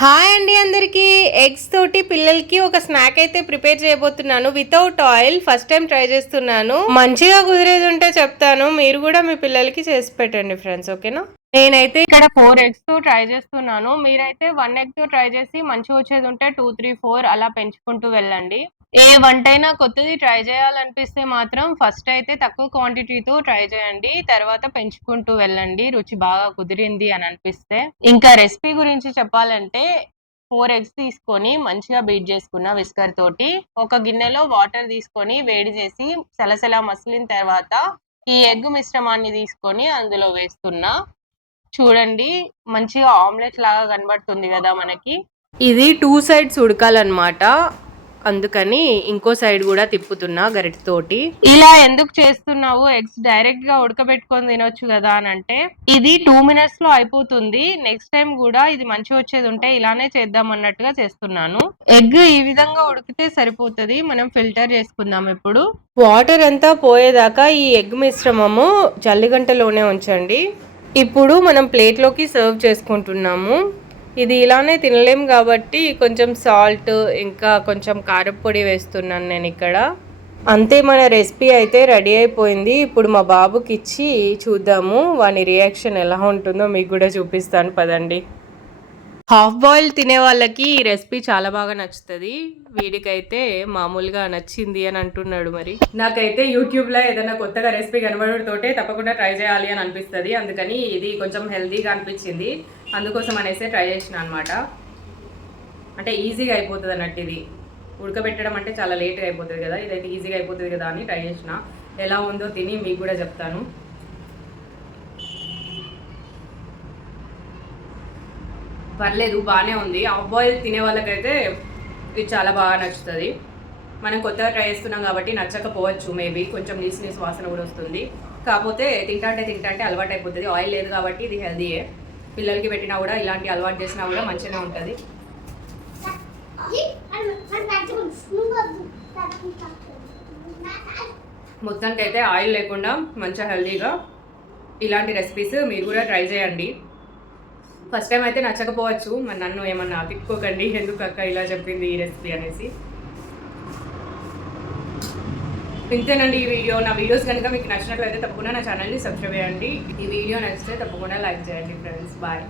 Hi అండి అందరికీ. Eggs తోటి పిల్లలకి ఒక స్నాక్ అయితే ప్రిపేర్ చేయబోతున్నాను without oil. First time try చేస్తున్నాను. మంచిగా కుదిరేది ఉంటే చెప్తాను, మీరు కూడా మీ పిల్లలకి చేసి పెట్టండి ఫ్రెండ్స్, ఓకేనా? నేనైతే ఇక్కడ 4 ఎగ్స్ తో ట్రై చేస్తున్నాను. మీరైతే 1 ఎగ్ తో ట్రై చేసి మంచిగా వచ్చేది ఉంటే 2, 3, 4 అలా పెంచుకుంటూ వెళ్ళండి. ఏ వంటైనా కొత్తది ట్రై చేయాలనిపిస్తే మాత్రం ఫస్ట్ అయితే తక్కువ క్వాంటిటీతో ట్రై చేయండి. తర్వాత పెంచుకుంటూ వెళ్ళండి రుచి బాగా కుదిరింది అని అనిపిస్తే. ఇంకా రెసిపీ గురించి చెప్పాలంటే 4 ఎగ్స్ తీసుకొని మంచిగా బీట్ చేసుకున్న విస్కర్ తోటి ఒక గిన్నెలో వాటర్ తీసుకొని వేడి చేసి సలసలా మసిలిన తర్వాత ఈ ఎగ్ మిశ్రమాన్ని తీసుకొని అందులో వేస్తున్నా. చూడండి మంచిగా ఆమ్లెట్ లాగా కనబడుతుంది కదా మనకి. ఇది 2 సైడ్స్ ఉడకాలన్నమాట, అందుకని ఇంకో సైడ్ కూడా తిప్పుతున్నా గరిటెతోటి. ఇలా ఎందుకు చేస్తున్నావు, ఎగ్స్ డైరెక్ట్ గా ఉడకబెట్టుకొని తినొచ్చు కదా అని అంటే, ఇది 2 మినిట్స్ లో అయిపోతుంది. నెక్స్ట్ టైం కూడా ఇది మంచి వచ్చేది ఉంటే ఇలానే చేద్దాం అన్నట్టుగా చేస్తున్నాను. ఎగ్ ఈ విధంగా ఉడికితే సరిపోతుంది. మనం ఫిల్టర్ చేసుకుందాం. ఇప్పుడు వాటర్ అంతా పోయేదాకా ఈ ఎగ్ మిశ్రమము జల్లిగంటలోనే ఉంచండి. ఇప్పుడు మనం ప్లేట్లోకి సర్వ్ చేసుకుంటున్నాము. ఇది ఇలానే తినలేం కాబట్టి కొంచెం సాల్ట్ ఇంకా కొంచెం కారపొడి వేస్తున్నాను నేను ఇక్కడ. అంతే, మన రెసిపీ అయితే రెడీ అయిపోయింది. ఇప్పుడు మా బాబుకి ఇచ్చి చూద్దాము వాని రియాక్షన్ ఎలా ఉంటుందో మీకు కూడా చూపిస్తాను పదండి. హాఫ్ బాయిల్ తినే వాళ్ళకి ఈ రెసిపీ చాలా బాగా నచ్చుతుంది. వీడికైతే మామూలుగా నచ్చింది అని అంటున్నాడు. మరి నాకైతే యూట్యూబ్లో ఏదైనా కొత్తగా రెసిపీ కనబడటంతోటే తప్పకుండా ట్రై చేయాలి అని అనిపిస్తుంది. అందుకని ఇది కొంచెం హెల్తీగా అనిపించింది, అందుకోసం అనేసి ట్రై చేసిన అనమాట. అంటే ఈజీగా అయిపోతుంది అన్నట్టు. ఇది ఉడకబెట్టడం అంటే చాలా లేట్గా అయిపోతుంది కదా, ఇదైతే ఈజీగా అయిపోతుంది కదా అని ట్రై చేసిన. ఎలా ఉందో తిని మీకు కూడా చెప్తాను. పర్లేదు, బాగానే ఉంది. హాఫ్ బాయిల్ తినే వాళ్ళకైతే ఇది చాలా బాగా నచ్చుతుంది. మనం కొత్తగా ట్రై చేస్తున్నాం కాబట్టి నచ్చకపోవచ్చు, మేబీ కొంచెం నీసు వాసన కూడా వస్తుంది. కాకపోతే తింటే అలవాటు అయిపోతుంది. ఆయిల్ లేదు కాబట్టి ఇది హెల్దీయే. పిల్లలకి పెట్టినా కూడా ఇలాంటి అలవాటు చేసినా కూడా మంచిగానే ఉంటుంది. మొత్తానికి అయితే ఆయిల్ లేకుండా మంచిగా హెల్దీగా ఇలాంటి రెసిపీస్ మీరు కూడా ట్రై చేయండి. ఫస్ట్ టైం అయితే నచ్చకపోవచ్చు, మరి నన్ను ఏమన్నా తిట్టుకోకండి, ఎందుకు అక్క ఇలా చెప్పింది ఈ రెసిపీ అనేసి. ఇంతేనండి ఈ వీడియో. నా వీడియోస్ కనుక మీకు నచ్చినట్లయితే తప్పకుండా నా ఛానల్ని సబ్స్క్రైబ్ చేయండి. ఈ వీడియో నచ్చితే తప్పకుండా లైక్ చేయండి ఫ్రెండ్స్. బాయ్.